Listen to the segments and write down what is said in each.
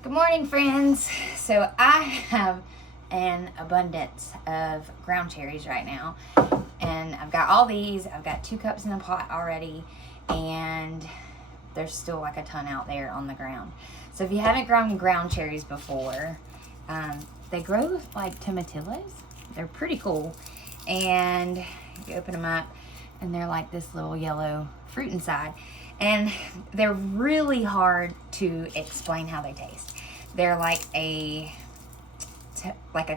Good morning, friends. So I have an abundance of ground cherries right now, and I've got all these. I've got 2 cups in the pot already, and there's still like a ton out there on the ground. So if you haven't grown ground cherries before, they grow like tomatillos. They're pretty cool, and you open them up, and they're like this little yellow fruit inside. And they're really hard to explain how they taste. They're like a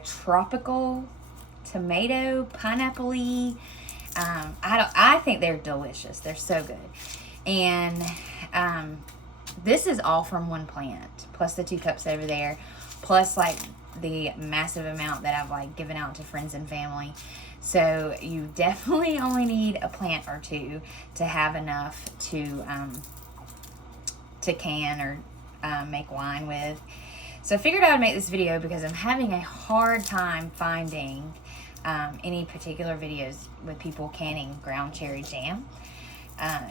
tropical tomato, pineapple-y. I think they're delicious. They're so good. And this is all from one plant, plus the 2 cups over there, plus like the massive amount that I've like given out to friends and family. So you definitely only need a plant or two to have enough to can or make wine with. So I figured I would make this video because I'm having a hard time finding any particular videos with people canning ground cherry jam.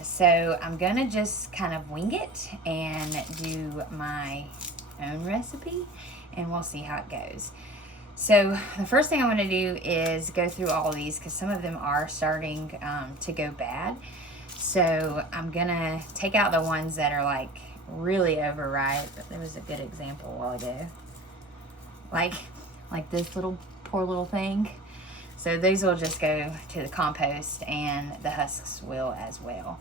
So I'm gonna just kind of wing it and do my own recipe, and we'll see how it goes. So the first thing I'm going to do is go through all these because some of them are starting to go bad. So I'm going to take out the ones that are like really overripe. There was a good example a while ago. Like this poor little thing. So these will just go to the compost, and the husks will as well.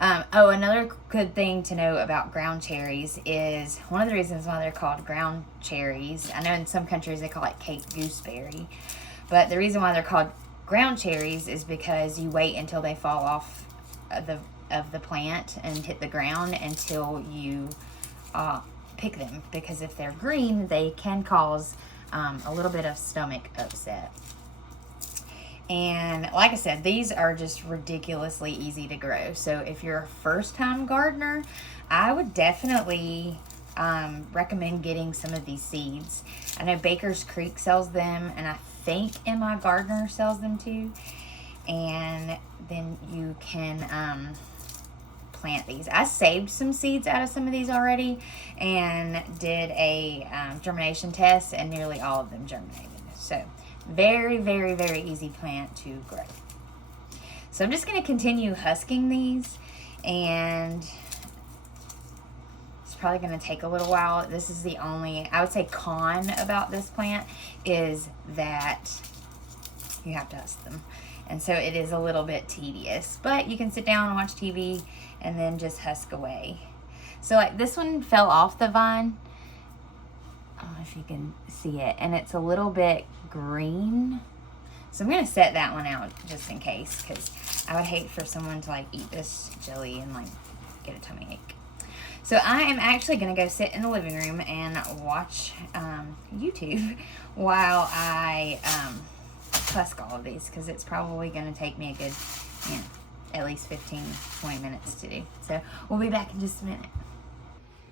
Another good thing to know about ground cherries is one of the reasons why they're called ground cherries. I know in some countries they call it Cape gooseberry, but the reason why they're called ground cherries is because you wait until they fall off of the plant and hit the ground until you pick them, because if they're green, they can cause a little bit of stomach upset. And like I said, these are just ridiculously easy to grow. So if you're a first-time gardener, I would definitely recommend getting some of these seeds. I know Baker's Creek sells them, and I think MI Gardener sells them too. And then you can plant these. I saved some seeds out of some of these already and did a germination test, and nearly all of them germinated. So very, very, very easy plant to grow. So I'm just going to continue husking these, and it's probably going to take a little while. This is the only, I would say, con about this plant is that you have to husk them. And so it is a little bit tedious, but you can sit down and watch TV and then just husk away. So like this one fell off the vine. I don't know if you can see it, and it's a little bit green. So I'm going to set that one out just in case, because I would hate for someone to like eat this jelly and like get a tummy ache. So I am actually going to go sit in the living room and watch YouTube while I husk all of these, because it's probably going to take me a good, at least 15-20 minutes to do. So we'll be back in just a minute.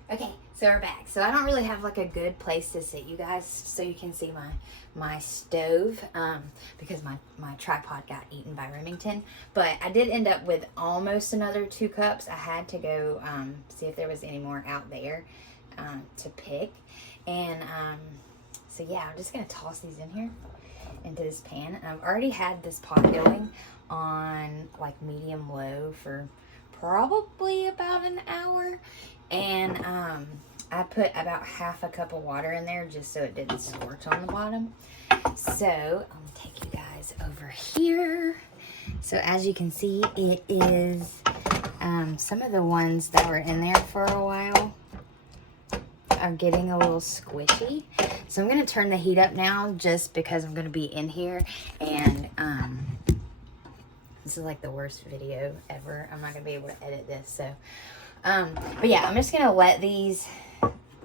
Okay, so we're back. So I don't really have like a good place to sit, you guys, so you can see my stove, because my tripod got eaten by Remington. But I did end up with almost another 2 cups. I had to go see if there was any more out there to pick. And so yeah, I'm just gonna toss these in here into this pan. And I've already had this pot going on like medium low for probably about an hour. And I put about half a cup of water in there just so it didn't scorch on the bottom. So I'm gonna take you guys over here. So as you can see, it is some of the ones that were in there for a while are getting a little squishy. So I'm gonna turn the heat up now just because I'm gonna be in here, and this is like the worst video ever. I'm not gonna be able to edit this, so but yeah, I'm just gonna let these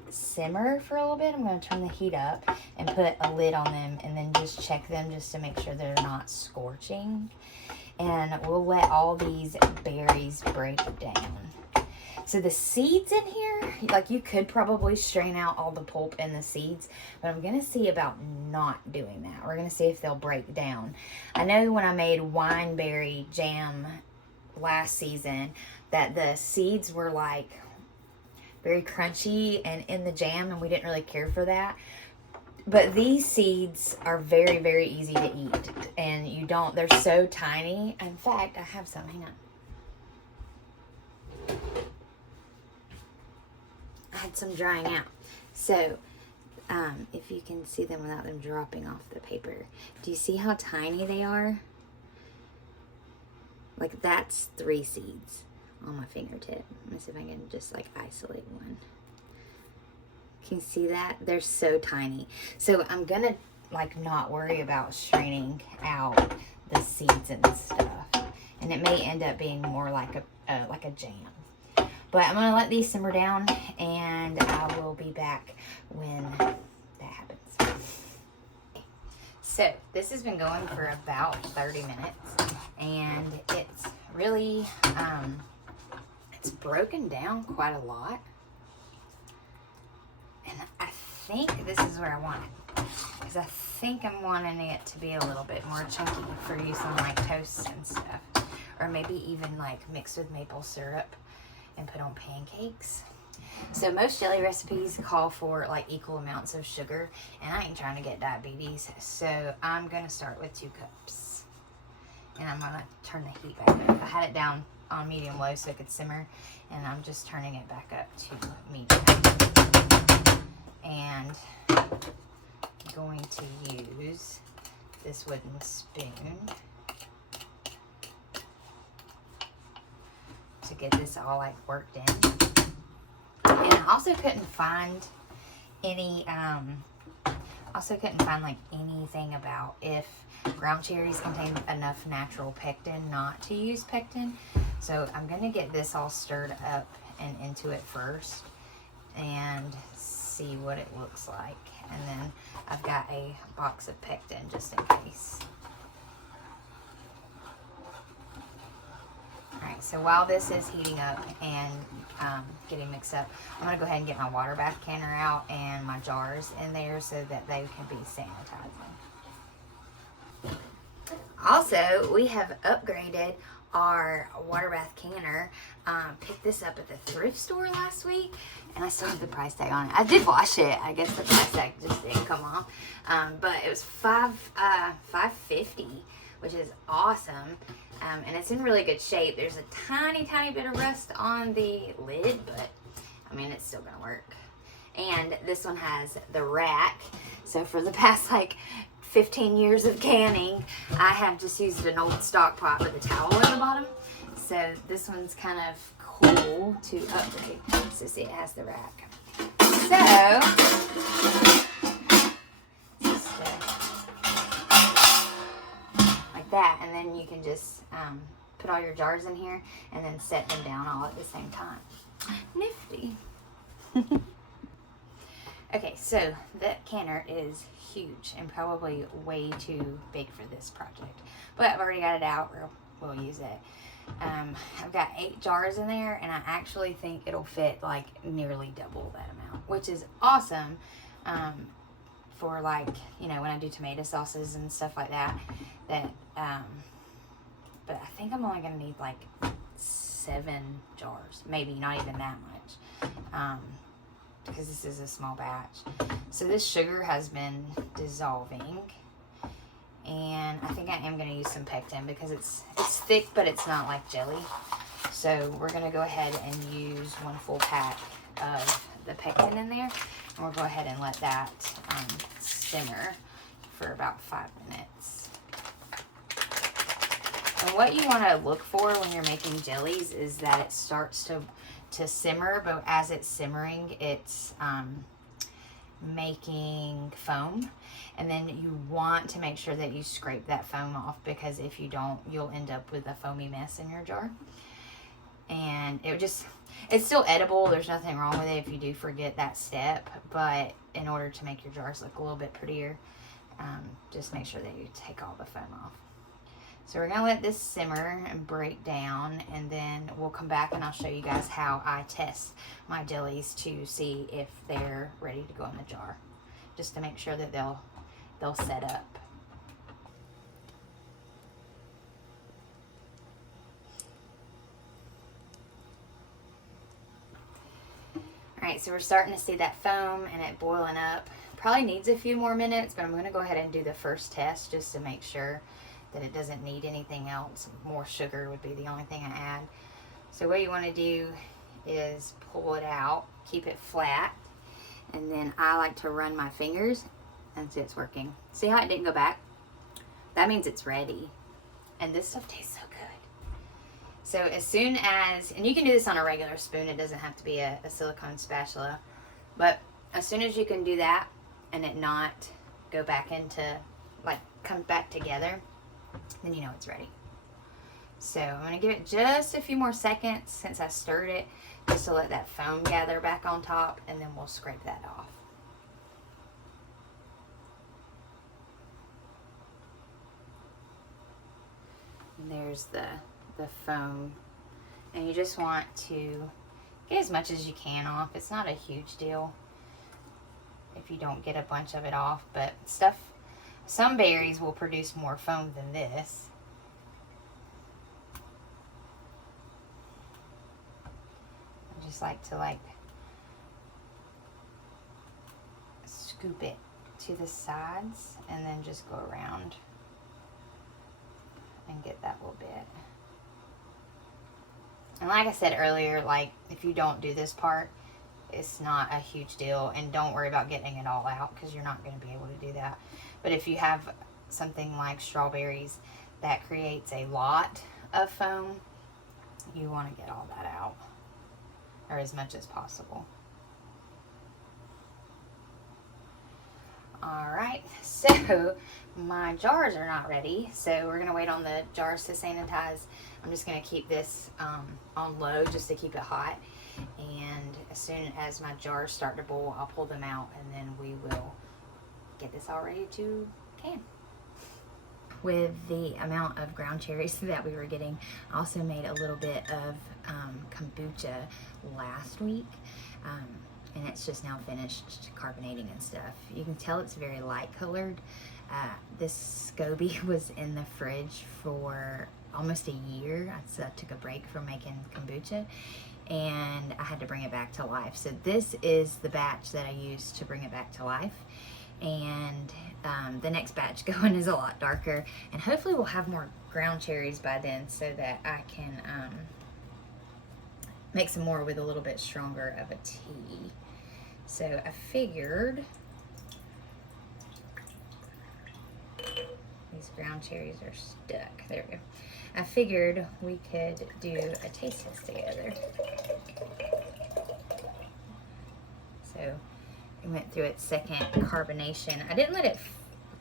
simmer for a little bit. I'm gonna turn the heat up and put a lid on them, and then just check them just to make sure they're not scorching. And we'll let all these berries break down. So the seeds in here, like you could probably strain out all the pulp and the seeds, but I'm going to see about not doing that. We're going to see if they'll break down. I know when I made wineberry jam last season that the seeds were like very crunchy and in the jam, and we didn't really care for that. But these seeds are very, very easy to eat, and they're so tiny. In fact, I have some, hang on. I had some drying out. So, if you can see them without them dropping off the paper. Do you see how tiny they are? Like, that's 3 seeds on my fingertip. Let me see if I can just like isolate one. Can you see that? They're so tiny. So I'm gonna like not worry about straining out the seeds and stuff. And it may end up being more like a jam. But I'm gonna let these simmer down, and I will be back when that happens. So this has been going for about 30 minutes, and it's really, it's broken down quite a lot. And I think this is where I want it, because I think I'm wanting it to be a little bit more chunky for use on like toast and stuff, or maybe even like mixed with maple syrup and put on pancakes. So most jelly recipes call for like equal amounts of sugar, and I ain't trying to get diabetes, so I'm gonna start with 2 cups, and I'm gonna turn the heat back up. I had it down on medium low so it could simmer, and I'm just turning it back up to medium. And I'm going to use this wooden spoon to get this all like worked in. And I also couldn't find any, like anything about if ground cherries contain enough natural pectin not to use pectin. So I'm gonna get this all stirred up and into it first and see what it looks like. And then I've got a box of pectin just in case. Alright, so while this is heating up and getting mixed up, I'm going to go ahead and get my water bath canner out and my jars in there so that they can be sanitizing. Also, we have upgraded our water bath canner. Picked this up at the thrift store last week, and I still have the price tag on it. I did wash it. I guess the price tag just didn't come off. But it was $5.50, which is awesome. And it's in really good shape. There's a tiny, tiny bit of rust on the lid, but I mean, it's still gonna work. And this one has the rack. So for the past like 15 years of canning, I have just used an old stock pot with a towel at the bottom. So this one's kind of cool to upgrade. So see, it has the rack. So that, and then you can just put all your jars in here and then set them down all at the same time. Nifty. Okay, so that canner is huge and probably way too big for this project, but I've already got it out. We'll use it. I've got 8 jars in there, and I actually think it'll fit like nearly double that amount, which is awesome. For like, you know, when I do tomato sauces and stuff like that, but I think I'm only gonna need like 7 jars, maybe not even that much, because this is a small batch. So this sugar has been dissolving, and I think I am gonna use some pectin because it's thick, but it's not like jelly. So we're gonna go ahead and use 1 full pack of the pectin in there, and we'll go ahead and let that simmer for about 5 minutes. And what you want to look for when you're making jellies is that it starts to simmer, but as it's simmering, it's making foam. And then you want to make sure that you scrape that foam off, because if you don't, you'll end up with a foamy mess in your jar. And it's still edible. There's nothing wrong with it if you do forget that step, but in order to make your jars look a little bit prettier, just make sure that you take all the foam off. So we're gonna let this simmer and break down, and then we'll come back and I'll show you guys how I test my jellies to see if they're ready to go in the jar, just to make sure that they'll set up. Alright, so we're starting to see that foam and it boiling up. Probably needs a few more minutes, but I'm going to go ahead and do the first test just to make sure that it doesn't need anything else. More sugar would be the only thing I add. So what you want to do is pull it out, keep it flat, and then I like to run my fingers and see it's working. See how it didn't go back? That means it's ready. And this stuff tastes so good. So as soon as, and you can do this on a regular spoon, it doesn't have to be a silicone spatula, but as soon as you can do that and it not go back into, like, come back together, then you know it's ready. So I'm going to give it just a few more seconds since I stirred it, just to let that foam gather back on top, and then we'll scrape that off. And there's the foam, and you just want to get as much as you can off. It's not a huge deal if you don't get a bunch of it off, but some berries will produce more foam than this. I just like to scoop it to the sides and then just go around and get that little bit. And like I said earlier, like, if you don't do this part, it's not a huge deal, and don't worry about getting it all out because you're not going to be able to do that. But if you have something like strawberries that creates a lot of foam, you want to get all that out, or as much as possible. Alright, so my jars are not ready, so we're going to wait on the jars to sanitize. I'm just going to keep this on low just to keep it hot, and as soon as my jars start to boil, I'll pull them out, and then we will get this all ready to can. With the amount of ground cherries that we were getting, I also made a little bit of kombucha last week. And it's just now finished carbonating and stuff. You can tell it's very light colored. This SCOBY was in the fridge for almost a year. So I took a break from making kombucha, and I had to bring it back to life. So this is the batch that I used to bring it back to life. And the next batch going is a lot darker, and hopefully we'll have more ground cherries by then so that I can make some more with a little bit stronger of a tea. So I figured these ground cherries are stuck. There we go. I figured we could do a taste test together. So it went through its second carbonation. I didn't let it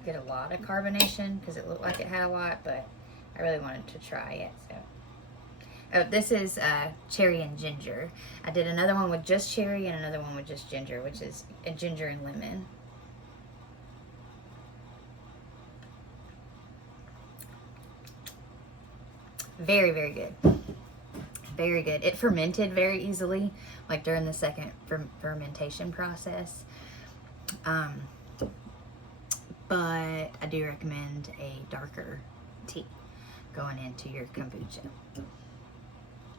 get a lot of carbonation because it looked like it had a lot, but I really wanted to try it. So. Oh, this is cherry and ginger. I did another one with just cherry and another one with just ginger, which is a ginger and lemon. Very, very good. Very good. It fermented very easily, like during the second fermentation process. But I do recommend a darker tea going into your kombucha.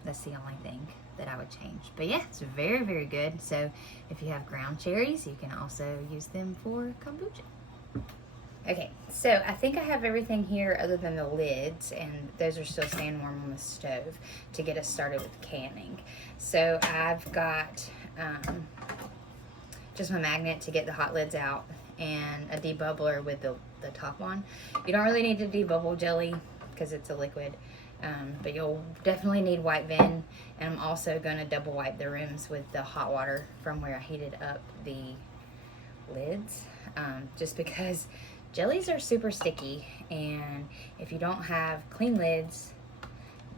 That's the only thing that I would change. But yeah, it's very, very good. So if you have ground cherries, you can also use them for kombucha. Okay, so I think I have everything here other than the lids, and those are still staying warm on the stove to get us started with canning. So I've got just my magnet to get the hot lids out and a debubbler with the top on. You don't really need to debubble jelly because it's a liquid. But you'll definitely need white vin, and I'm also going to double wipe the rims with the hot water from where I heated up the lids, just because jellies are super sticky, and if you don't have clean lids,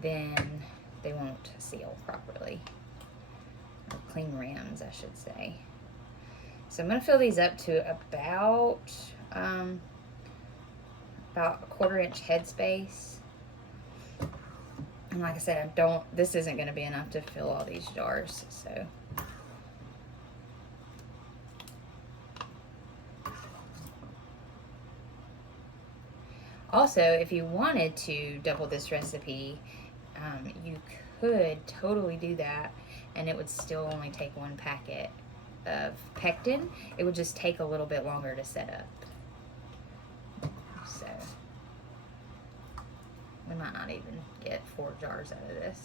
then they won't seal properly, or clean rims, I should say. So I'm going to fill these up to about a 1/4 inch headspace. And like I said, this isn't going to be enough to fill all these jars, so. Also, if you wanted to double this recipe, you could totally do that, and it would still only take 1 packet of pectin, it would just take a little bit longer to set up. So we might not even get 4 jars out of this.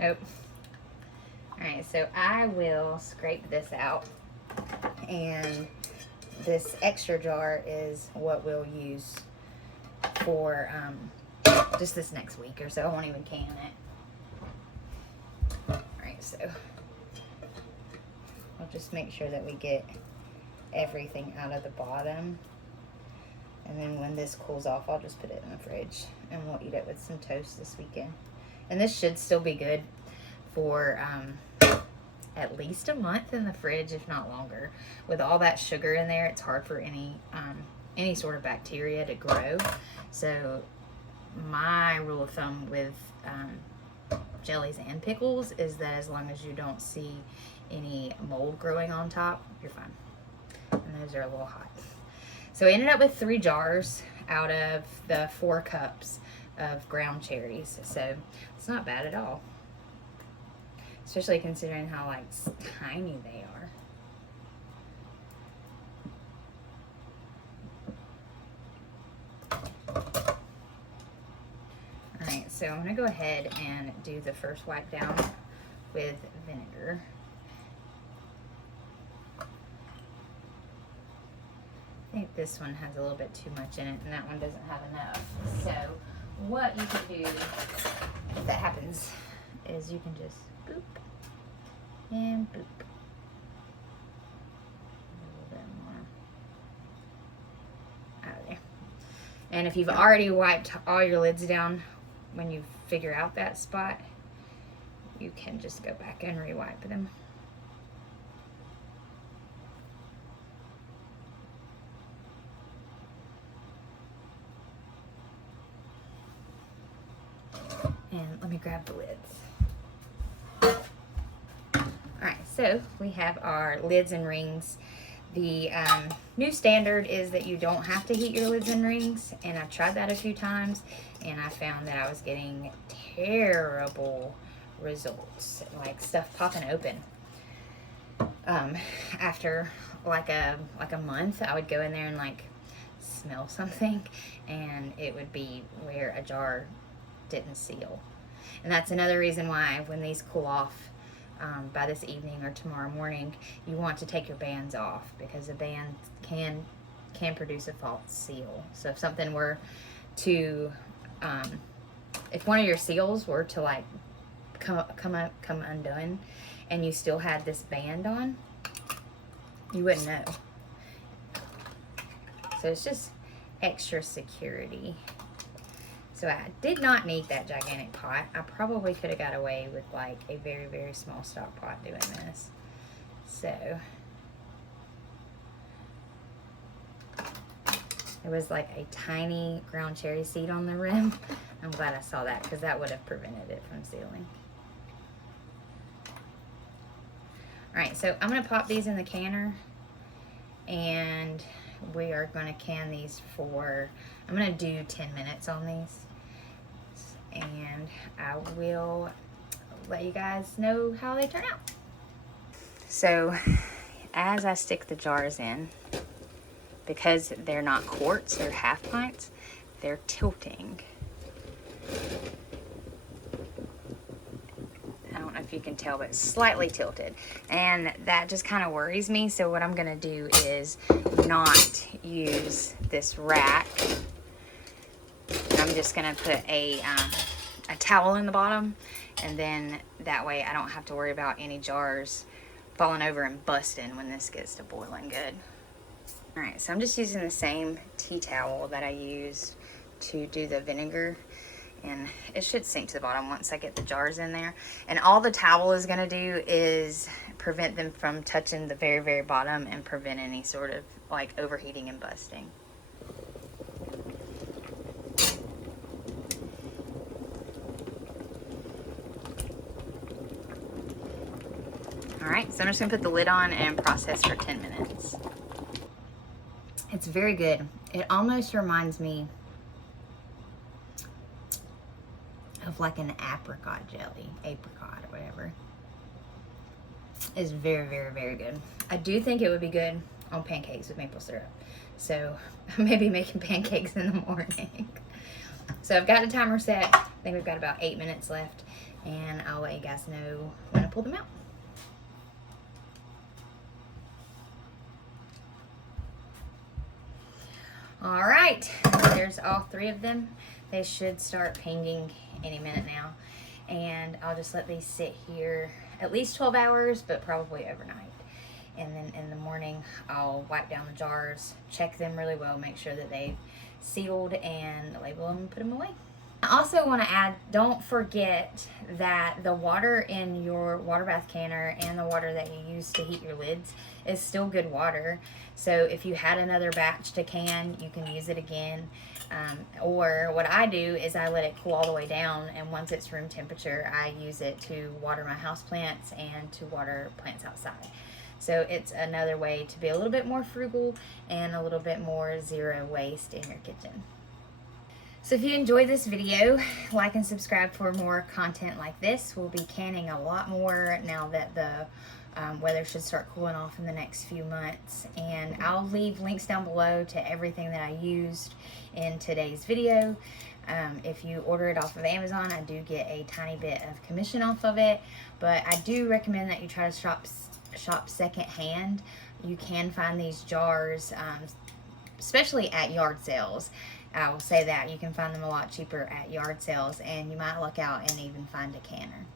Oh. Alright, so I will scrape this out, and this extra jar is what we'll use for just this next week or so. I won't even can it. Alright, so I'll just make sure that we get everything out of the bottom, and then when this cools off, I'll just put it in the fridge, and we'll eat it with some toast this weekend. And this should still be good for at least a month in the fridge, if not longer. With all that sugar in there, it's hard for any sort of bacteria to grow. So my rule of thumb with jellies and pickles is that as long as you don't see any mold growing on top, you're fine. And those are a little hot. So we ended up with 3 jars out of the 4 cups of ground cherries. So it's not bad at all, especially considering how like tiny they are. Alright, so I'm going to go ahead and do the first wipe down with vinegar. I think this one has a little bit too much in it, and that one doesn't have enough. So what you can do if that happens is you can just boop and boop. A little bit more out of there. And if you've already wiped all your lids down, when you figure out that spot, you can just go back and re-wipe them. And let me grab the lids. Alright, so we have our lids and rings. The new standard is that you don't have to heat your lids and rings, and I've tried that a few times, and I found that I was getting terrible results, like stuff popping open. After like a month, I would go in there and like smell something, and it would be where a jar didn't seal. And that's another reason why when these cool off by this evening or tomorrow morning, you want to take your bands off, because the band can produce a false seal. So if something were to if one of your seals were to like come undone and you still had this band on, you wouldn't know. So it's just extra security. So I did not need that gigantic pot. I probably could have got away with like a very, very small stock pot doing this. So there was like a tiny ground cherry seed on the rim. I'm glad I saw that, because that would have prevented it from sealing. Alright, so I'm going to pop these in the canner, and we are going to can these for, I'm going to do 10 minutes on these, and I will let you guys know how they turn out. So as I stick the jars in, because they're not quarts, they're half pints, they're tilting. I don't know if you can tell, but it's slightly tilted, and that just kind of worries me. So what I'm gonna do is not use this rack. I'm just gonna put a towel in the bottom, and then that way I don't have to worry about any jars falling over and busting when this gets to boiling good. All right, so I'm just using the same tea towel that I used to do the vinegar, and it should sink to the bottom once I get the jars in there. And all the towel is going to do is prevent them from touching the very, very bottom and prevent any sort of like overheating and busting. All right, so I'm just going to put the lid on and process for 10 minutes. It's very good. It almost reminds me of like an apricot jelly, apricot or whatever. It's very, very, very good. I do think it would be good on pancakes with maple syrup. So I may be making pancakes in the morning. So I've got the timer set. I think we've got about 8 minutes left, and I'll let you guys know when I pull them out. All right, there's all 3 of them. They should start pinging any minute now. And I'll just let these sit here at least 12 hours, but probably overnight. And then in the morning, I'll wipe down the jars, check them really well, make sure that they've sealed, and label them and put them away. I also want to add, don't forget that the water in your water bath canner and the water that you use to heat your lids is still good water. So if you had another batch to can, you can use it again. Or what I do is I let it cool all the way down, and once it's room temperature, I use it to water my house plants and to water plants outside. So it's another way to be a little bit more frugal and a little bit more zero waste in your kitchen. So if you enjoyed this video, like and subscribe for more content like this. We'll be canning a lot more now that the weather should start cooling off in the next few months. And I'll leave links down below to everything that I used in today's video. If you order it off of Amazon, I do get a tiny bit of commission off of it, but I do recommend that you try to shop secondhand. You can find these jars, especially at yard sales. I will say that you can find them a lot cheaper at yard sales, and you might luck out and even find a canner.